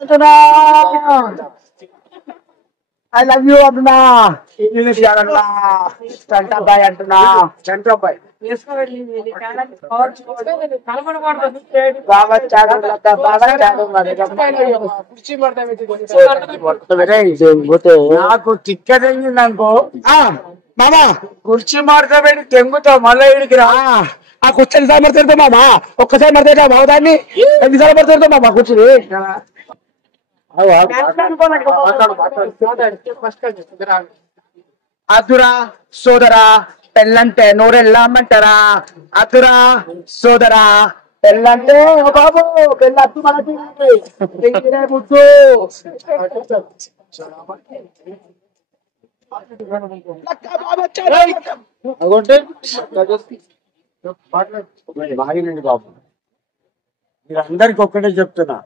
అంటున్నా I love you అంటున్నా English కాదన్నా చంటాబాయ్ అంటున్నా చంటాబాయ్ నాకు తిక్కదెంగింది అనుకో మామా కుర్చీ మాడతాబెట్టి తెంగుతావు మళ్ళీ ఇడికి రా ఆ కుర్చీని సార్ మడతాడు మామా ఒక్కసారి మడతాడు మా దాన్ని ఎన్నిసార్లు మడతాడు మామా కుర్చీని అదురా సోదరా పెళ్ళంటే నోరెళ్ళమంటారా అదురా సోదరా పెళ్ళంటే బాబు పెళ్ళి మనకి ముద్దు బాబు మీరందరికి ఒక్కటే చెప్తున్నా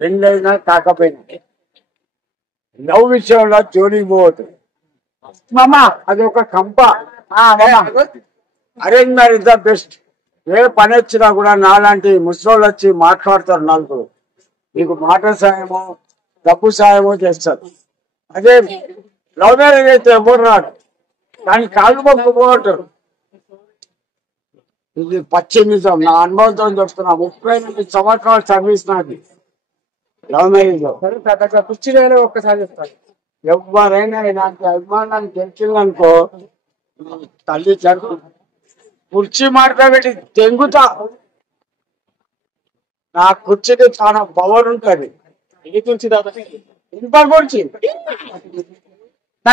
పెళ్ళైనా కాకపోయినా లవ్ విషయంలో జోలికి పోవద్దు మామా అది ఒక కంప అరేంజ్ మ్యారేజ్ ద బెస్ట్ ఏ పని వచ్చినా కూడా నాలాంటి ముసలోళ్ళు వచ్చి మాట్లాడతారు నలుగురు మీకు మాట సాయమో డబ్బు సాయమో చేస్తారు అదే లవ్ మ్యారేజ్ అయితే ఎవరు రాడు దానికి కాళ్ళు మొక్కుపోతారు ఇది పచ్చి నిజం నా అనుభవంతో చెప్తున్నా 38 సంవత్సరాల సర్వీస్ నాది లవ్ మ్యారేజ్ లో కుర్చీలో ఒక్కసారి చెప్తాను ఎవరైనా నాకు అభిమానాన్ని తెలిసిందనుకో తల్లి చదువు కుర్చీ మాట్లాడి తెంగుతా నా కుర్చీకి చాలా పవర్ ఉంటుంది ఇంప కుర్చీ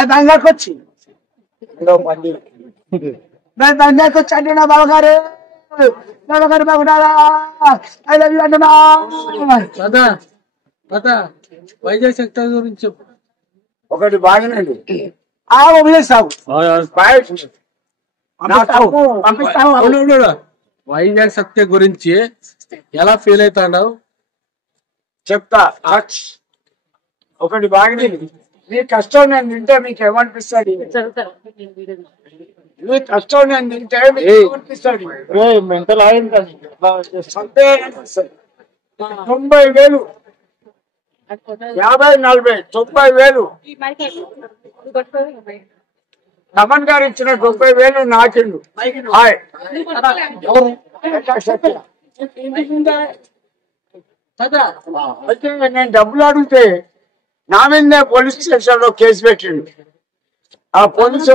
దంగాకొచ్చి దంగాకొచ్చి అంటే నా బావగారు బావగారు బాగున్నారా ఐ లవ్ యూ అంటున్నా వైజాగ్ సెక్టర్ గురించి చెప్పు ఒకటి బాగానండి వైజాగ్ సత్య గురించి ఎలా ఫీల్ అవుతావు చెప్తా ఒకటి బాగానండి నీ కష్టం నేను తింటే మీకు ఏమనిపిస్తుంది నీ కష్టం నేను తింటే మీకు ఏమనిపిస్తుంది మెంటల్ 90,000 50, 40, 90,000 రమణ్ గారు ఇచ్చిన 90,000 నాకిండు హాయ్ అయితే నేను డబ్బులు అడిగితే నా మీదే పోలీస్ స్టేషన్ లో కేసు పెట్టిండు ఆ పోలీసు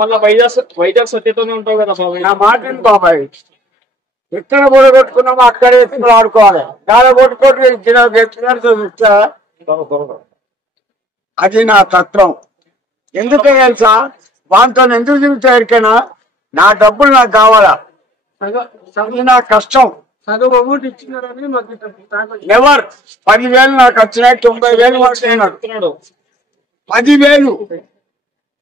మళ్ళీ వైజాగ్ సత్యతోనే ఉంటావు కదా బాబాయ్ నా మాట బాబాయ్ ఎక్కడ కొట్టుకున్నామో అక్కడే ఎత్తుకుని ఆడుకోవాలి గాల కొట్టుకోవట్లేదు అది నా తత్వం ఎందుకు తెలుసా వాటితో ఎందుకు తిరుగుతా ఎరికైనా నా డబ్బులు నాకు కావాలా అది నా కష్టం ఎవరు 10,000 నాకు వచ్చినాయి 90,000 వచ్చినాడు 10,000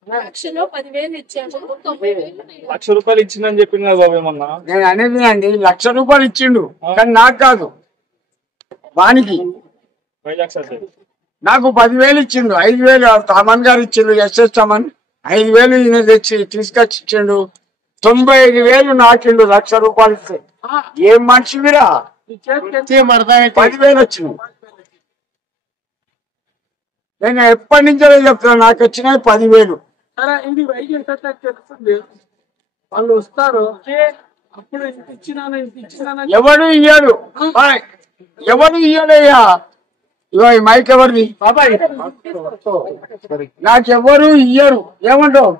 1,00,000 రూపాయలు ఇచ్చిందని చెప్పింది కదా బాబాయ్ మొన్న నేను అనేది అండి 1,00,000 రూపాయలు ఇచ్చిండు కానీ నాకు కాదు వానికి వైజాగ్ సత్య నాకు 10,000 ఇచ్చిండు 5,000 తమన్ గారు ఇచ్చిండు ఎస్ఎస్ తమన్ 5,000 ఈయన తెచ్చి తీసుకొచ్చి ఇచ్చిండు 95,000 నాకిండు 1,00,000 రూపాయలు ఇస్తే ఏం మనిషి మీరా 10,000 వచ్చింది నేను ఎప్పటి నుంచో చెప్తున్నా నాకు వచ్చినాయి 10,000 ఇది వైద్యం తెలుస్తుంది వాళ్ళు వస్తారు అప్పుడు ఇంత ఇచ్చినా ఎవడు ఇయ్యాడు ఎవడు ఇయ్యాడయ్యా ఇగో ఈ మైక్ ఎవరిది బాబాయ్ నాకెవరు ఇయ్యరు ఏమంటావు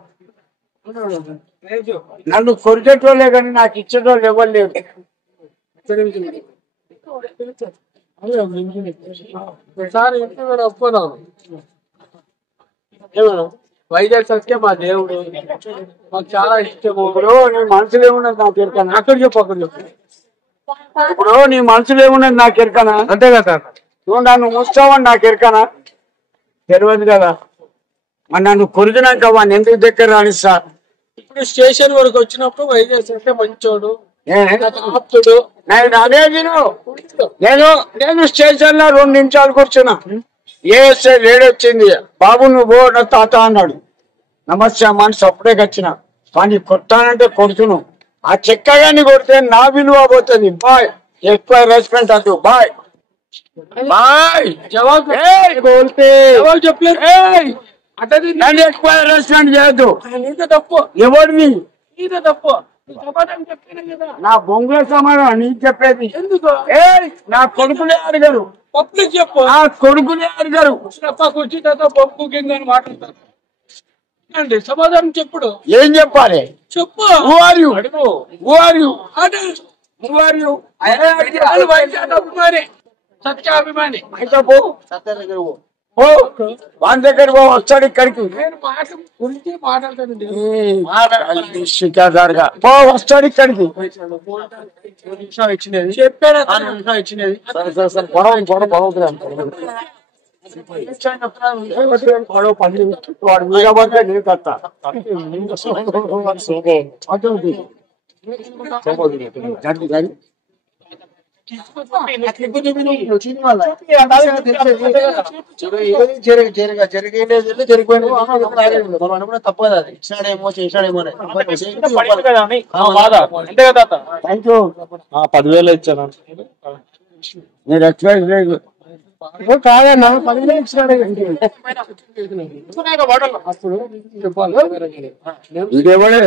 నన్ను కొరికేటోళ్ళే కానీ నాకు ఇచ్చేటోళ్ళు ఎవరు లేరు ఒప్పుకున్నాను వైజాగ్ సత్య మా దేవుడు మాకు చాలా ఇష్టం ఇప్పుడు నీ మనసులో ఏమున్నది నాకు ఎరకనా అక్కడ చెప్పు అక్కడ చెప్పు ఇప్పుడు నీ మనసులో ఏమున్నది నాకు ఎరకనా అంతే కదా నువ్వు నన్ను ముస్తావని నాకు ఎరకనా తెలియదు కదా మరి నన్ను కొరికినాక వాడిని ఎందుకు దగ్గర రానిస్తా ఇప్పుడు స్టేషన్ వరకు వచ్చినప్పుడు వైజాగ్ సత్య మంచోడు ఆప్తుడు అదే నేను స్టేషన్ లో 2 నిమిషాలు కూర్చున్నా ఏఎస్ఐ లేడీ వచ్చింది బాబు నువ్వు నా తాత అన్నాడు నమస్తే అమ్మ అని సప్పుడేకి వచ్చిన వాడిని కొట్టానంటే కొడుతున్నావు ఆ చెక్కగాని కొడితే నా విలువ పోతుంది బాయ్ ఎక్కువ రెస్పెక్ట్ అంటూ బాయ్ జవాబు జవాబు చెప్పలేదు అంటే నన్ను ఎక్కువ రెస్టారెంట్ చేయొద్దు. నీతో తప్పు ఎవరిని నీతో తప్పు సమాధానం చెప్తాను కదా నా బొంగుల సమాధానం నీకు చెప్పేది ఎందుకు నా కొడుకులే అడిగారు. పబ్లిక్ చెప్పు నా కొడుకులే అడిగారు. పక్క వచ్చి పప్పు కింద అని మాట్లాడతారు అండి. సమాధానం చెప్పుడు ఏం చెప్పాలి? చెప్పు Who are you? అడుగు Who are you? అంటే Who are you? అభిమాని సత్యాభిమాని అయితే పో. పో. వాని దగ్గర పో. వస్తాడు ఇక్కడికి. నేను మాట గురించి మాట్లాడతానండి. శిఖాదారుగా పో. వస్తాడు ఇక్కడికి. ఇచ్చినది చెప్పాడు ఇచ్చినది గొడవ పని వాడు మీద పడితే నేను కట్టా. తప్పు కదా ఇచ్చినాడేమో చేసినాడేమో అంతే కదా తాత? Thank you. 10,000 ఇచ్చాను. నేను ఎక్స్పెక్ట్ లేదు. కాదన్నా 10,000 ఇచ్చినాడే. అప్పుడు చెప్పాలి ఇదేవాడే